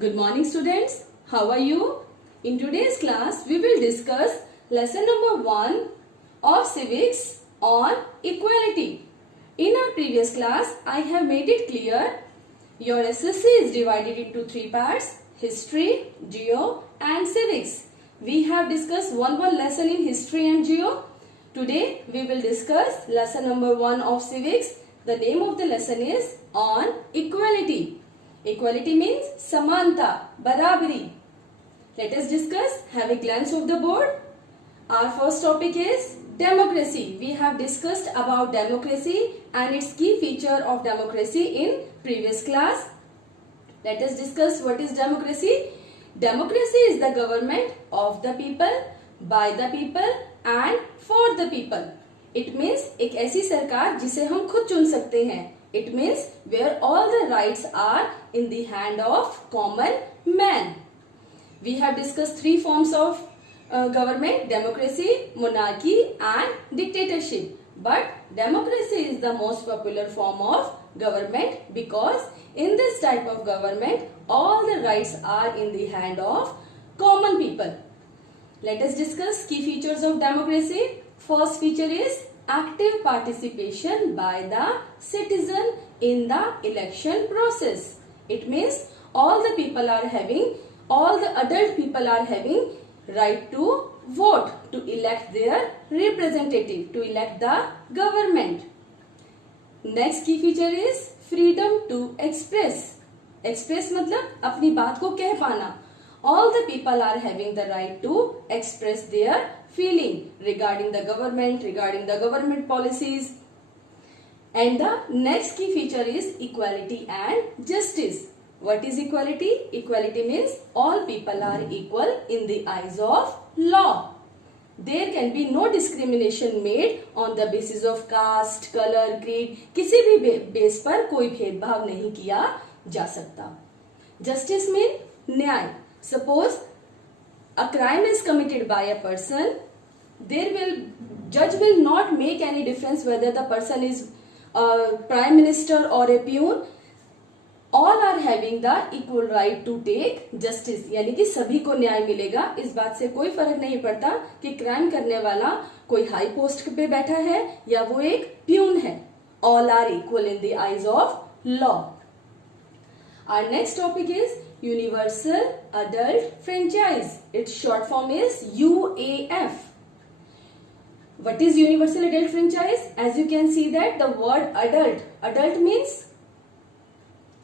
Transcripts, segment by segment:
Good morning students. How are you? In today's class we will discuss lesson number 1 of civics on equality. In our previous class I have made it clear your SSC is divided into 3 parts: history, geo and civics. We have discussed one lesson in history and geo. Today we will discuss lesson number 1 of civics. The name of the lesson is on equality. Equality means samanta, barabari. Let us discuss. Have a glance of the board. Our first topic is democracy. We have discussed about democracy and its key feature of democracy in previous class. Let us discuss what is democracy. Democracy is the government of the people, by the people and for the people. It means एक ऐसी सरकार जिसे हम खुद चुन सकते हैं. It means where all the rights are in the hand of common man. We have discussed 3 forms of government: democracy, monarchy and dictatorship. But democracy is the most popular form of government because in this type of government all the rights are in the hand of common people. Let us discuss key features of democracy. First feature is active participation by the citizen in the election process. It means all the adult people are having right to vote, to elect their representative, to elect the government. Next key feature is freedom to express. Express मतलब अपनी बात को कह पाना. All the people are having the right to express their feeling regarding the government policies. And the next key feature is equality and justice. What is equality? Equality means all people are equal in the eyes of law. There can be no discrimination made on the basis of caste, color, creed. किसी भी base पर कोई भेदभाव नहीं किया जा सकता. Justice means न्याय. Suppose a crime is committed by a person, judge will not make any difference whether the person is a prime minister or a peon. All are having the equal right to take justice. यानी कि सभी को न्याय मिलेगा. इस बात से कोई फर्क नहीं पड़ता कि क्राइम करने वाला कोई हाई पोस्ट पे बैठा है या वो एक प्यून है. All are equal in the eyes of law. Our next topic is Universal Adult Franchise. Its short form is UAF. What is Universal Adult Franchise? As you can see that the word adult. Adult means,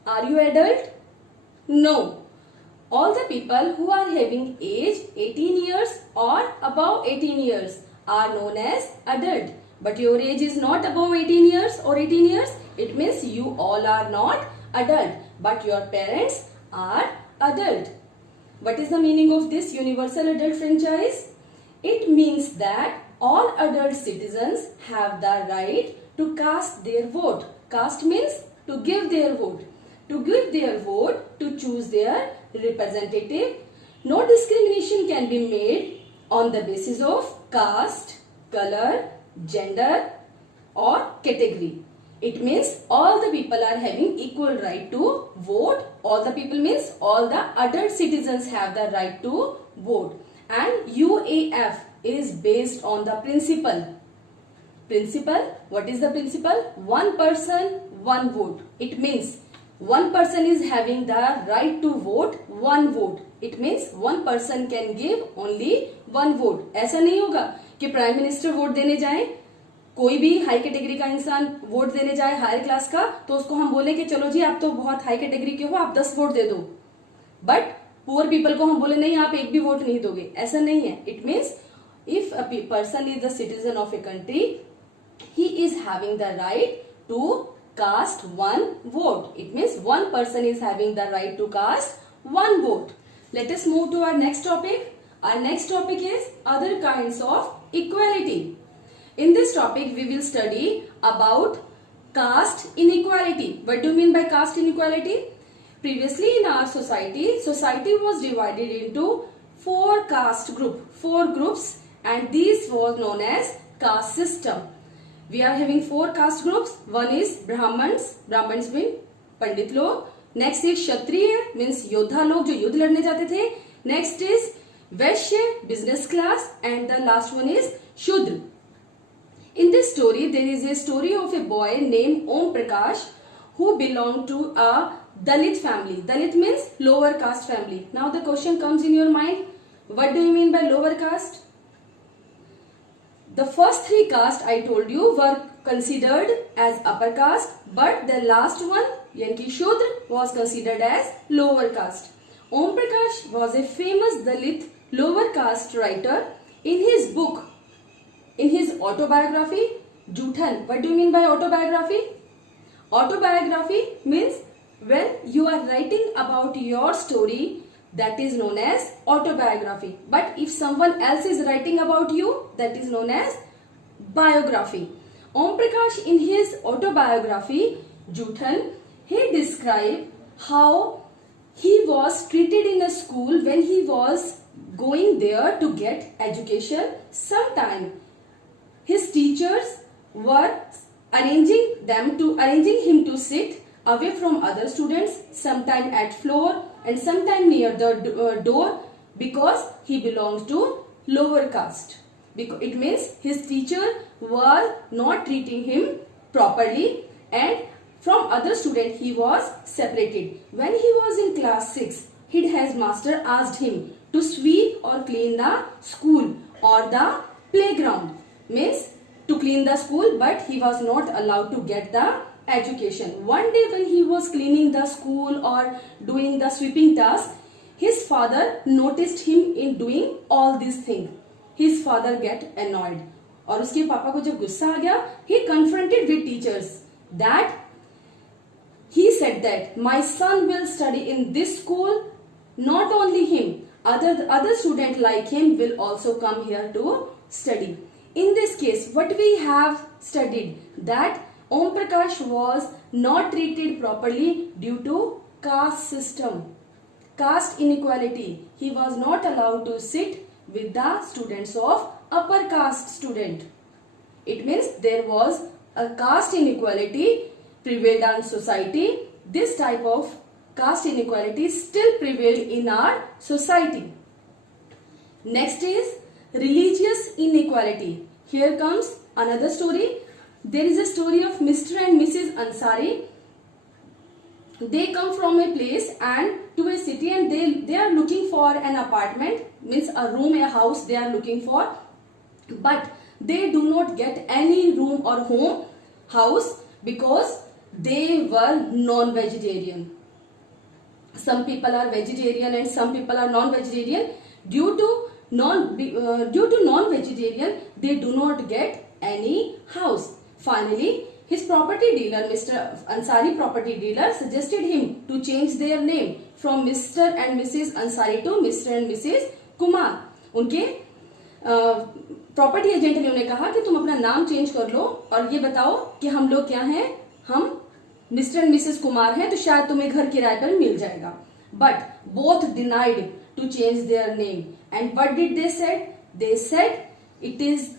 are you adult? No. All the people who are having age 18 years or above 18 years are known as adult. But your age is not above 18 years or 18 years. It means you all are not adult. But your parents are adult. What is the meaning of this universal adult franchise? It means that all adult citizens have the right to cast their vote. Cast means to give their vote. To give their vote to choose their representative. No discrimination can be made on the basis of caste, color, gender or category. It means all the people are having equal right to vote. All the people means all the adult citizens have the right to vote. And UAF is based on the principle. What is the principle? One person, one vote. It means one person is having the right to vote, one vote. It means one person can give only one vote. ऐसा नहीं होगा कि prime minister vote देने जाए, कोई भी high category का इंसान वोट देने जाए हायर क्लास का, तो उसको हम बोले कि चलो जी आप तो बहुत हाई कैटेगरी के हो, आप 10 वोट दे दो. बट पुअर पीपल को हम बोले नहीं आप एक भी वोट नहीं दोगे. ऐसा नहीं है. It means if a person is the citizen of a country, he is having the right to cast one vote. It means one person is having the right to cast one vote. Let us move to our next topic. Our next topic is other kinds of equality. In this topic, we will study about caste inequality. What do you mean by caste inequality? Previously in our society was divided into 4 caste groups, and these was known as caste system. We are having 4 caste groups. One is Brahmins mean Pandit log. Next is Kshatriya means योद्धा लोग जो युद्ध लड़ने जाते थे. Next is Vysya business class and the last one is शूद्र. In this story, there is a story of a boy named Om Prakash who belonged to a Dalit family. Dalit means lower caste family. Now the question comes in your mind, what do you mean by lower caste? The first three castes I told you were considered as upper caste, but the last one, yani Shudra, was considered as lower caste. Om Prakash was a famous Dalit lower caste writer. In his book, in his autobiography, Juthan. What do you mean by autobiography? Autobiography means when you are writing about your story, that is known as autobiography. But if someone else is writing about you, that is known as biography. Om Prakash in his autobiography, Juthan, he described how he was treated in a school when he was going there to get education. Sometime his teachers were arranging him to sit away from other students, sometime at floor and sometime near the door, because he belongs to lower caste. Because it means his teacher were not treating him properly, and from other student he was separated. When he was in class 6, his headmaster asked him to sweep or clean the school or the playground. Means to clean the school, but he was not allowed to get the education. One day when he was cleaning the school or doing the sweeping task, his father noticed him in doing all these things. His father get annoyed. और उसके पापा को जब गुस्सा आ गया, he confronted with teachers that he said that my son will study in this school. Not only him, other student like him will also come here to study. In this case, what we have studied, that Om Prakash was not treated properly due to caste system, caste inequality. He was not allowed to sit with the students of upper caste student. It means there was a caste inequality prevailed in society. This type of caste inequality still prevailed in our society. Next is religious inequality. Here comes another story. There is a story of Mr. and Mrs. Ansari. They come from a place and to a city, and they are looking for an apartment, means a room, a house they are looking for, but they do not get any room or home, house, because they were non-vegetarian. Some people are vegetarian and some people are non-vegetarian. Due to non-vegetarian, they do not get any house. Finally, his property dealer, Mr. Ansari property dealer, suggested him to change their name from Mr. and Mrs. Ansari to Mr. and Mrs. Kumar. उनके property agent ने उन्हें कहा कि तुम अपना नाम change कर लो और ये बताओ कि हम लोग क्या हैं, हम मिस्टर एंड मिसेस कुमार हैं, तो शायद तुम्हें घर किराए पर मिल जाएगा. But both denied to change their name. And what did they said? They said it is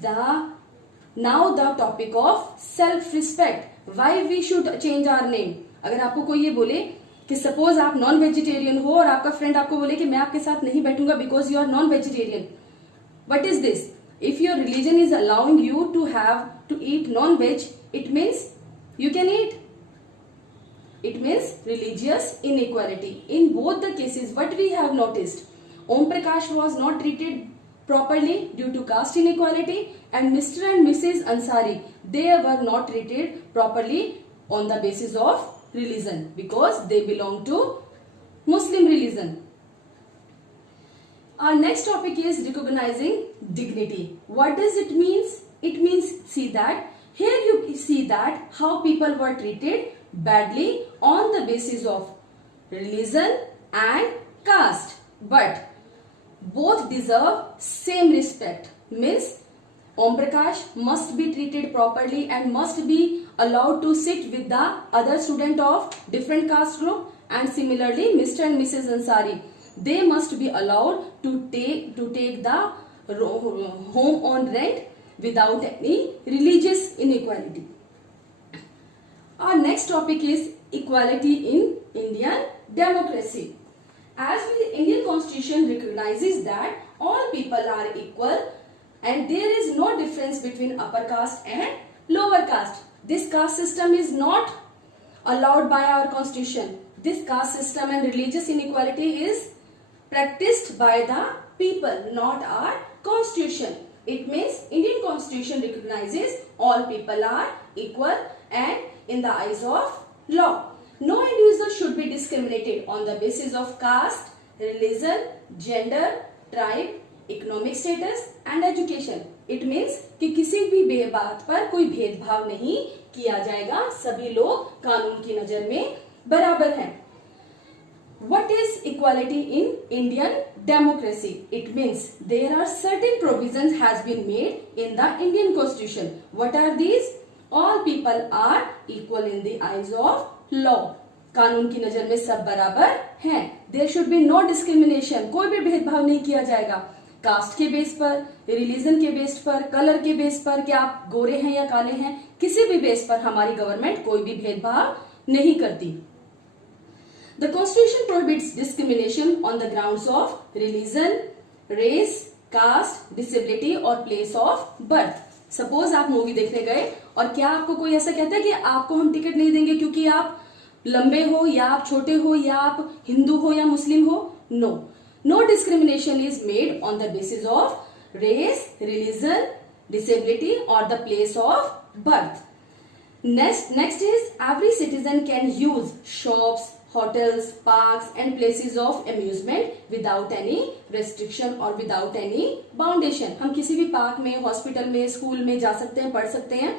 now the topic of self-respect. Why we should change our name? अगर आपको कोई ये बोले कि सपोज आप नॉन वेजिटेरियन हो और आपका फ्रेंड आपको बोले कि मैं आपके साथ नहीं बैठूंगा because you are non vegetarian, what is this? If your religion is allowing you to eat non-veg, it means you can eat. It means religious inequality. In both the cases, what we have noticed, Om Prakash was not treated properly due to caste inequality, and Mr. and Mrs. Ansari, they were not treated properly on the basis of religion because they belong to Muslim religion. Our next topic is recognizing dignity. What does it mean? It means, see that here you see that how people were treated badly on the basis of religion and caste, but both deserve same respect. Means Om Prakash must be treated properly and must be allowed to sit with the other student of different caste group, and similarly Mr. and Mrs. Ansari, they must be allowed to take the home on rent without any religious inequality. Our next topic is equality in Indian democracy. As the Indian Constitution recognizes that all people are equal and there is no difference between upper caste and lower caste. This caste system is not allowed by our constitution. This caste system and religious inequality is practiced by the people, not our constitution. It means Indian Constitution recognizes all people are equal and in the eyes of law. No individual should be discriminated on the basis of caste, religion, gender, tribe, economic status and education. It means कि किसी भी बात पर कोई भेदभाव नहीं किया जाएगा, सभी लोग कानून की नजर में बराबर हैं. What is equality in Indian democracy? It means there are certain provisions has been made in the Indian Constitution. What are these? All people are equal in the eyes of law. कानून की नजर में सब बराबर हैं. There should be no discrimination. कोई भी भेदभाव नहीं किया जाएगा. कास्ट के बेस पर, रिलीजन के बेस पर, कलर के बेस पर, कि आप गोरे हैं या काले हैं, किसी भी बेस पर हमारी गवर्नमेंट कोई भी भेदभाव नहीं करती. The Constitution prohibits discrimination on the grounds of religion, race, caste, disability और place of birth. सपोज आप मूवी देखने गए और क्या आपको कोई ऐसा कहता है कि आपको हम टिकट नहीं देंगे क्योंकि आप लंबे हो या आप छोटे हो या आप हिंदू हो या मुस्लिम हो? No. No discrimination is made on the basis of race, religion, disability और the place of birth. Next is every citizen can use shops, hotels, parks and places of amusement without any restriction or without any boundation. हम किसी भी park में, hospital में, school में जा सकते हैं, पढ़ सकते हैं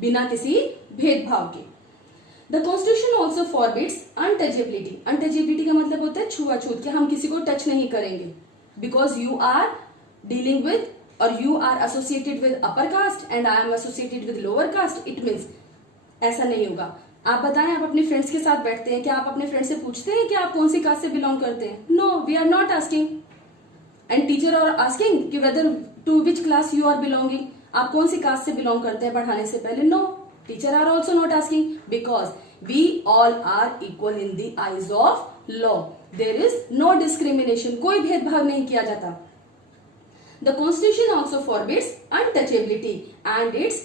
बिना किसी भेदभाव के. The Constitution also forbids untouchability. Untouchability का मतलब होता है छुआछूत, कि हम किसी को टच नहीं करेंगे. Because you are dealing with or you are associated with upper caste and I am associated with lower caste. It means ऐसा नहीं होगा. आप बताएं, आप अपने फ्रेंड्स के साथ बैठते हैं, क्या आप अपने फ्रेंड से पूछते हैं कि आप कौन सी कास्ट से बिलोंग करते हैं? No, we are not asking. And teacher are asking कि whether to which class you are belonging. आप कौन सी कास्ट से बिलोंग करते हैं पढ़ाने से पहले? No, teacher are also not asking because we all are equal in the eyes of law. There is no discrimination. कोई भेदभाव नहीं किया जाता. The constitution also forbids untouchability and its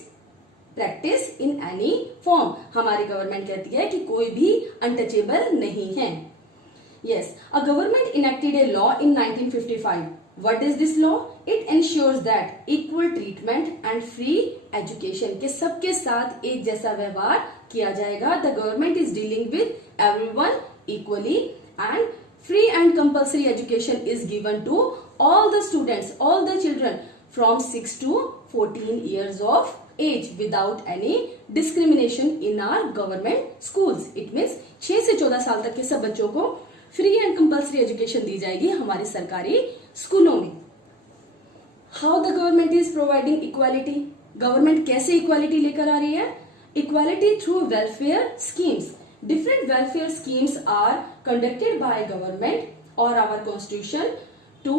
practice in any form. हमारी government कहती है कि कोई भी अनटचेबल नहीं है. Yes, a government enacted a law in 1955. What is this law? It ensures that equal treatment and free education, के सबके साथ एक जैसा व्यवहार किया जाएगा. The government is dealing with everyone equally and free and compulsory education is given to all the students, all the children from 6 to 14 years of age without any discrimination in our government schools. It means 6 से 14 साल तक के सब बच्चों को free and compulsory education दी जाएगी हमारे सरकारी स्कूलों में. How the government is providing equality? Government कैसे इक्वालिटी लेकर आ रही है? Equality through welfare schemes. Different welfare schemes are conducted by government or our constitution to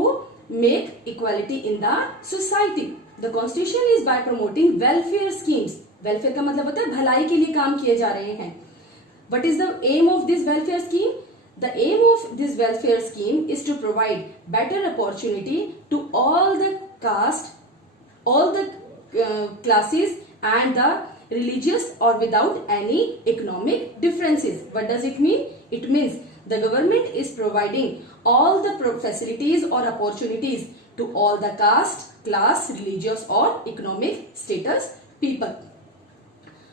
make equality in the society. The constitution is by promoting welfare schemes. Welfare का मतलब होता है भलाई के लिए काम किए जा रहे हैं. What is the aim of this welfare scheme? The aim of this welfare scheme is to provide better opportunity to all the caste, all the classes and the religious or without any economic differences. What does it mean? It means the government is providing all the facilities or opportunities to all the caste, class, religious or economic status people.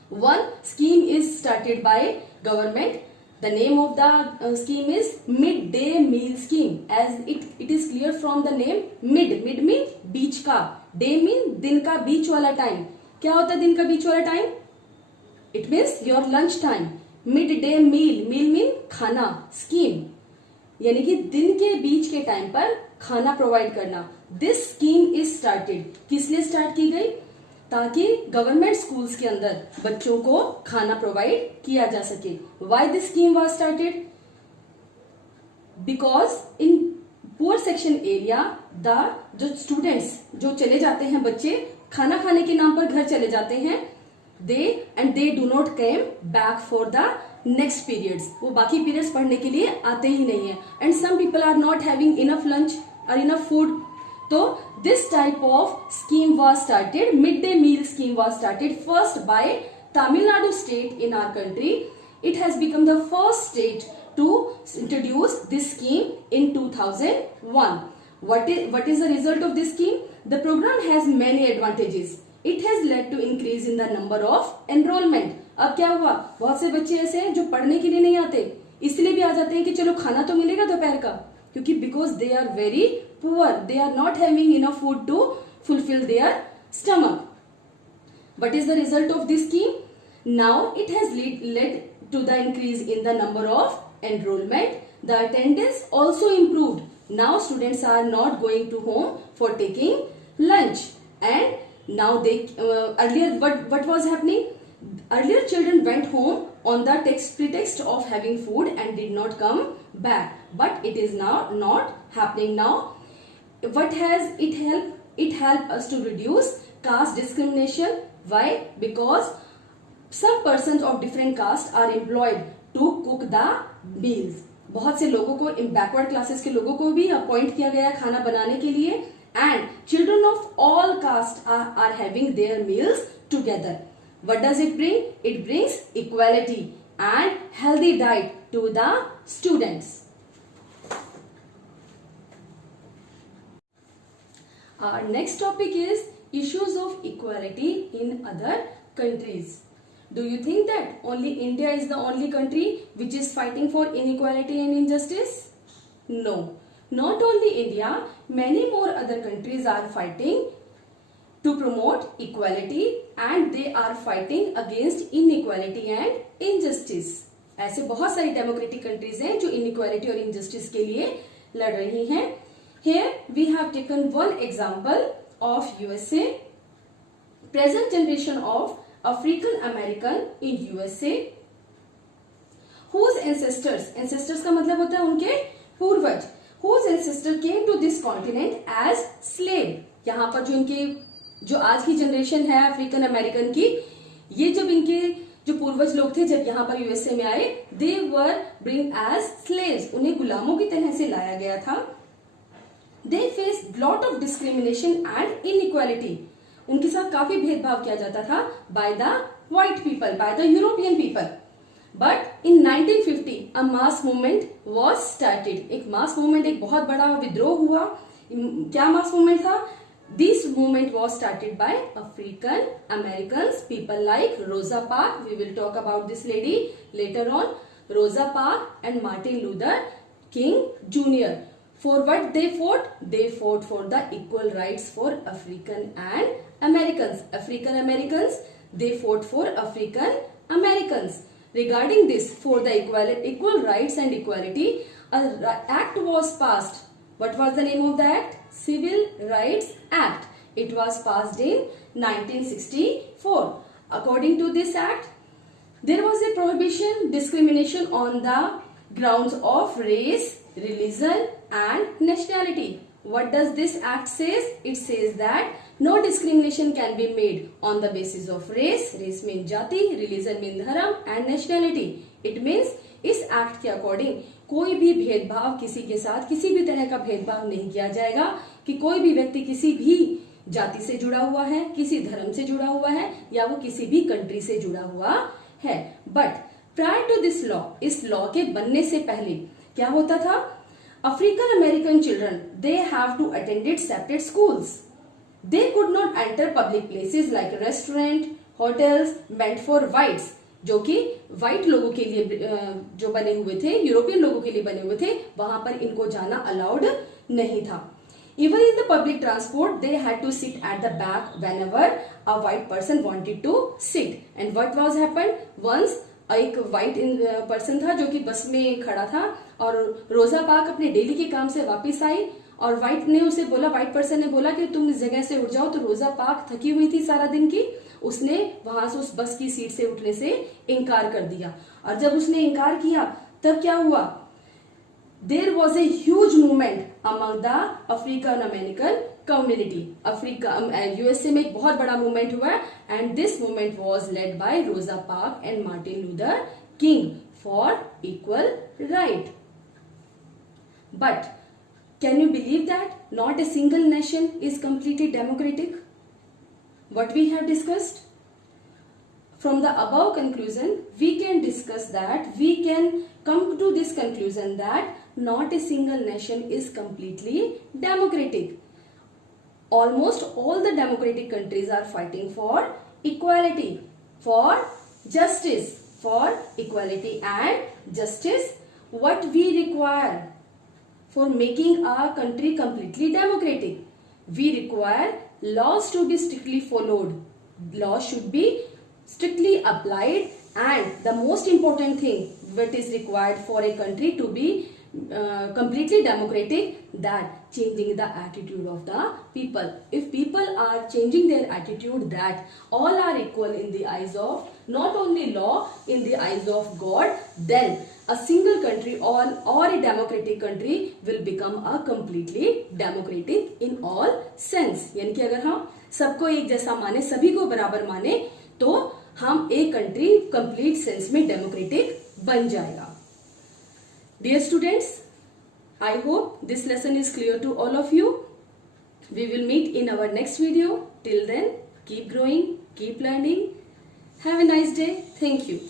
One scheme is started by government. The name of the scheme is midday meal scheme. As it is clear from the name, mid mean बीच का, day mean दिन का बीच वाला time. क्या होता है दिन का बीच वाला time? It means your lunch time. Mid day meal, meal mean खाना, स्कीम यानी कि दिन के बीच के टाइम पर खाना प्रोवाइड करना. This scheme is started. किस लिए स्टार्ट की गई? ताकि गवर्नमेंट स्कूल्स के अंदर बच्चों को खाना प्रोवाइड किया जा सके. Why this scheme was started? Because in poor section area जो स्टूडेंट्स जो चले जाते हैं, बच्चे खाना खाने के नाम पर घर चले जाते हैं, they do not came back for the next periods, वो बाकी पीरियड्स पढ़ने के लिए आते ही नहीं है. And some people are not having enough lunch और इनफ फूड. तो this type of scheme was started, mid day meal scheme was started first by Tamil Nadu state in our country. It has become the first state to introduce this scheme in 2001. What is the result of this scheme? The program has many advantages. It has led to increase in the number of enrollment. अब क्या हुआ, बहुत से बच्चे ऐसे हैं जो पढ़ने के लिए नहीं आते, इसलिए भी आ जाते हैं कि चलो खाना तो मिलेगा दोपहर का, क्योंकि because they are very poor, they are not having enough food to fulfil their stomach. What is the result of this scheme? Now it has led to the increase in the number of enrollment. The attendance also improved. Now students are not going to home for taking lunch, and now they earlier what was happening? Earlier children went home on the pretext of having food and did not come back, but it is now not happening. Now what has it helped? It helped us to reduce caste discrimination. Why? Because some persons of different caste are employed to cook the meals. बहुत से लोगों को, backward classes के लोगों को भी appoint किया गया खाना बनाने के लिए. And children of all caste are having their meals together. What does it bring? It brings equality and healthy diet to the students. Our next topic is issues of equality in other countries. Do you think that only India is the only country which is fighting for inequality and injustice? No, not only India, many more other countries are fighting to promote equality and they are fighting against inequality and injustice. ऐसे बहुत सारी democratic countries हैं जो inequality और injustice के लिए लड़ रही हैं. Here we have taken one example of USA. Present generation of African American in USA whose ancestors का मतलब होता है उनके पूर्वज, whose ancestor came to this continent as slave. यहाँ पर जो आज की जनरेशन है अफ्रीकन अमेरिकन की, ये जब इनके जो पूर्वज लोग थे जब यहाँ पर यूएसए में आए, they were bring as slaves, उन्हें गुलामों की तरह से लाया गया था. They faced lot of discrimination and inequality. उनके साथ काफी भेदभाव किया जाता था by the white people, by the European people. But in 1950 a mass movement was started. एक mass movement, एक बहुत बड़ा विद्रोह हुआ. क्या mass movement था? This movement was started by African Americans, people like Rosa Parks. We will talk about this lady later on. Rosa Parks and Martin Luther King Jr. For what they fought? They fought for the equal rights for African and Americans. African Americans, they fought for African Americans. Regarding this, for the equal rights and equality, an act was passed. What was the name of the act? Civil Rights Act. It was passed in 1964. According to this act, there was a prohibition discrimination on the grounds of race, religion and nationality. What does this act says? It says that no discrimination can be made on the basis of race. Race means jati, religion means dharam and nationality. It means इस act के according कोई भी भेदभाव किसी के साथ, किसी भी तरह का भेदभाव नहीं किया जाएगा कि कोई भी व्यक्ति किसी भी जाति से जुड़ा हुआ है, किसी धर्म से जुड़ा हुआ है या वो किसी भी कंट्री से जुड़ा हुआ है. But prior to this law, इस लॉ के बनने से पहले क्या होता था? African American children, they have to attended separate schools. They could not enter public places like restaurant, hotels meant for whites, जो कि व्हाइट लोगों के लिए जो बने हुए थे, यूरोपियन लोगों के लिए बने हुए थे, वहां पर इनको जाना अलाउड नहीं था. Even in the public transport, they had to sit at the back whenever a white person wanted to sit. And what was happened? Once एक व्हाइट पर्सन था जो कि बस में खड़ा था और रोजा पार्क अपने डेली के काम से वापस आई और व्हाइट पर्सन ने बोला कि तुम इस जगह से उठ जाओ. तो रोजा पार्क थकी हुई थी सारा दिन की, उसने वहां से उस बस की सीट से उठने से इनकार कर दिया. और जब उसने इनकार किया तब क्या हुआ? There was a huge movement among the African American community. USA में एक बहुत बड़ा मूवमेंट हुआ and this movement was led by Rosa Park and Martin Luther King for equal right. But can you believe that not a single nation is completely democratic? What we have discussed? From the above conclusion, we can discuss that, we can come to this conclusion that not a single nation is completely democratic. Almost all the democratic countries are fighting for equality, for justice, for equality and justice. What we require for making our country completely democratic? We require laws to be strictly followed. Laws should be strictly applied, and the most important thing what is required for a country to be completely democratic, that changing the attitude of the people. If people are changing their attitude that all are equal in the eyes of not only law, in the eyes of God, then a single country or a democratic country will become a completely democratic in all sense. यानी कि अगर हम सबको एक जैसा माने, सभी को बराबर माने, तो हम एक कंट्री कंप्लीट सेंस में डेमोक्रेटिक बन जाएगा. Dear students, I hope this lesson is clear to all of you. We will meet in our next video. Till then, keep growing, keep learning. Have a nice day. Thank you.